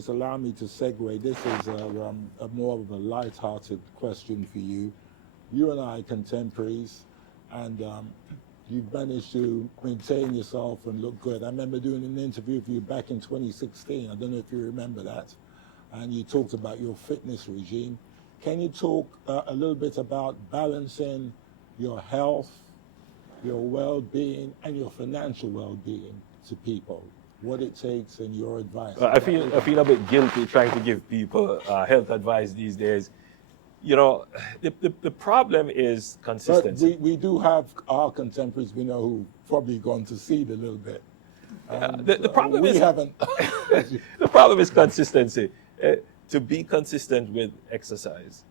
just allow me to segue. This is a more of a light-hearted question for you. You and I are contemporaries, and you've managed to maintain yourself and look good. I remember doing an interview with you back in 2016. I don't know if you remember that. And you talked about your fitness regime. Can you talk a little bit about balancing your health, your well-being, and your financial well-being to people? What it takes and your advice. I feel a bit guilty trying to give people health advice these days. You know, the problem is consistency. But we do have our contemporaries we know who probably gone to seed a little bit. The problem we is haven't. the problem is consistency. To be consistent with exercise,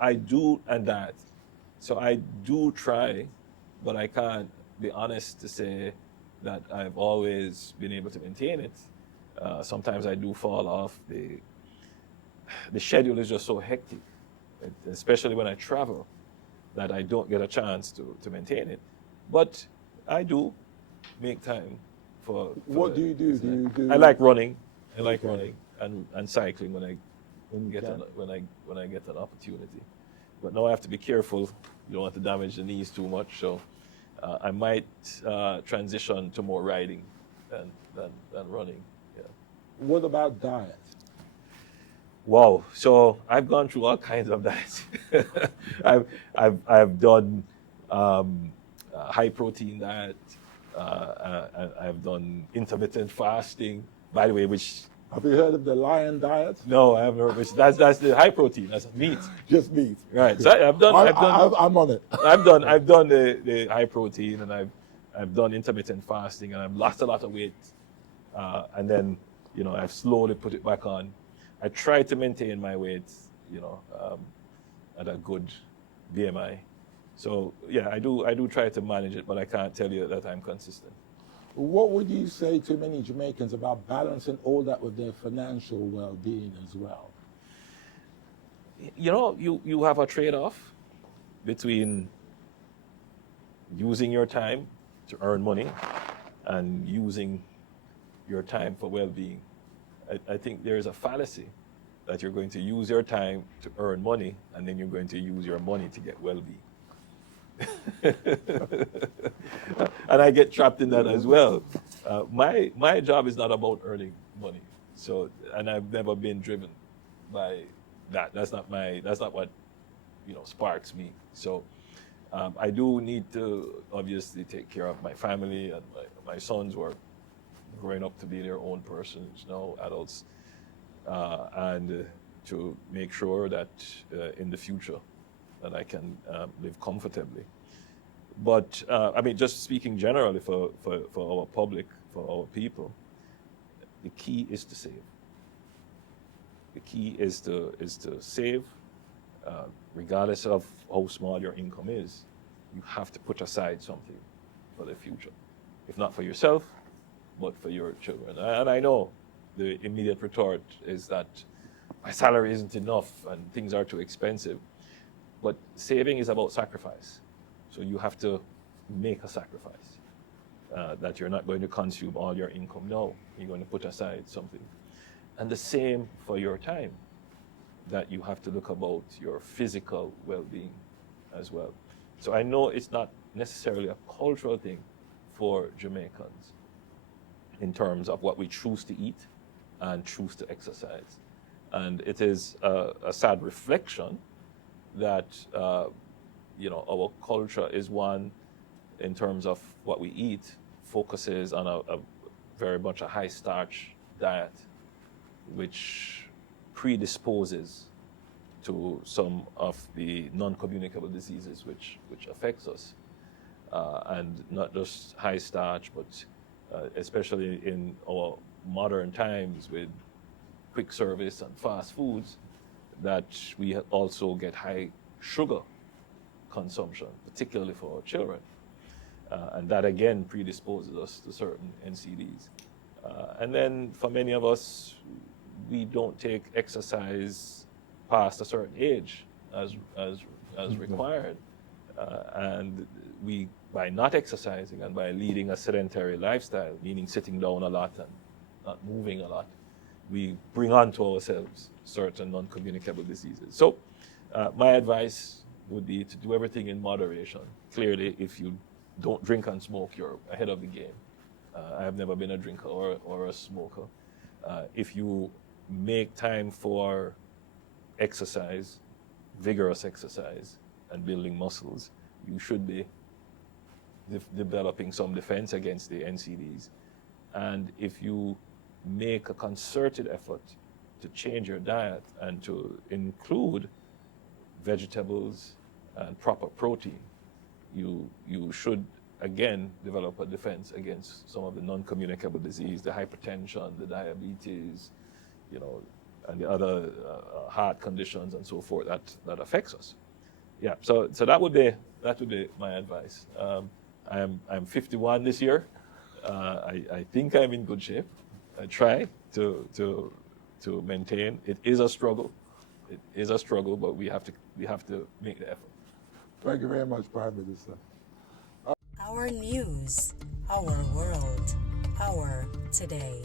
I do and that. So I do try, but I can't be honest to say that I've always been able to maintain it. Sometimes I do fall off. The schedule is just so hectic, especially when I travel, that I don't get a chance to maintain it. But I do make time for What do you do? Do you do? I like running. I like running and cycling when I get an opportunity. But now I have to be careful. You don't want to damage the knees too much. So I might transition to more riding than running. Yeah. What about diet? Wow. So I've gone through all kinds of diets. I've done high protein diet. I've done intermittent fasting. By the way, which have you heard of the lion diet? No, I haven't heard. Which that's the high protein. That's meat. Just meat. Right. So I've done. I'm on it. I've done the high protein, and I've done intermittent fasting, and I've lost a lot of weight, and then I've slowly put it back on. I try to maintain my weight, at a good BMI. So yeah, I do try to manage it, but I can't tell you that I'm consistent. What would you say to many Jamaicans about balancing all that with their financial well-being as well? You have a trade-off between using your time to earn money and using your time for well-being. I think there is a fallacy that you're going to use your time to earn money and then you're going to use your money to get well-being. And I get trapped in that as well. My job is not about earning money, and I've never been driven by that. That's not what sparks me. So I do need to obviously take care of my family, and my sons were growing up to be their own persons now, adults, and to make sure that in the future that I can live comfortably. But just speaking generally for our public, for our people, the key is to save. The key is to save, regardless of how small your income is. You have to put aside something for the future, if not for yourself, but for your children. And I know the immediate retort is that my salary isn't enough and things are too expensive. But saving is about sacrifice. So you have to make a sacrifice, that you're not going to consume all your income. No, you're going to put aside something. And the same for your time, that you have to look about your physical well-being as well. So I know it's not necessarily a cultural thing for Jamaicans in terms of what we choose to eat and choose to exercise. And it is a sad reflection that our culture is one, in terms of what we eat, focuses on a very much a high starch diet, which predisposes to some of the non-communicable diseases which affects us, and not just high starch, but especially in our modern times with quick service and fast foods, that we also get high sugar consumption, particularly for our children. And that again predisposes us to certain NCDs. And then for many of us, we don't take exercise past a certain age as required. And we, by not exercising and by leading a sedentary lifestyle, meaning sitting down a lot and not moving a lot, we bring onto ourselves certain non-communicable diseases. So my advice would be to do everything in moderation. Clearly, if you don't drink and smoke, you're ahead of the game. I have never been a drinker or a smoker. If you make time for exercise, vigorous exercise, and building muscles, you should be developing some defense against the NCDs. And if you make a concerted effort to change your diet and to include vegetables and proper protein, you should again develop a defense against some of the non-communicable disease, the hypertension, the diabetes, and the other heart conditions and so forth that affects us. Yeah, so that would be my advice. I'm 51 this year. I think I'm in good shape. I try to maintain. It is a struggle. It is a struggle, but we have to make the effort. Thank you very much, Prime Minister. Our news, our world, our today.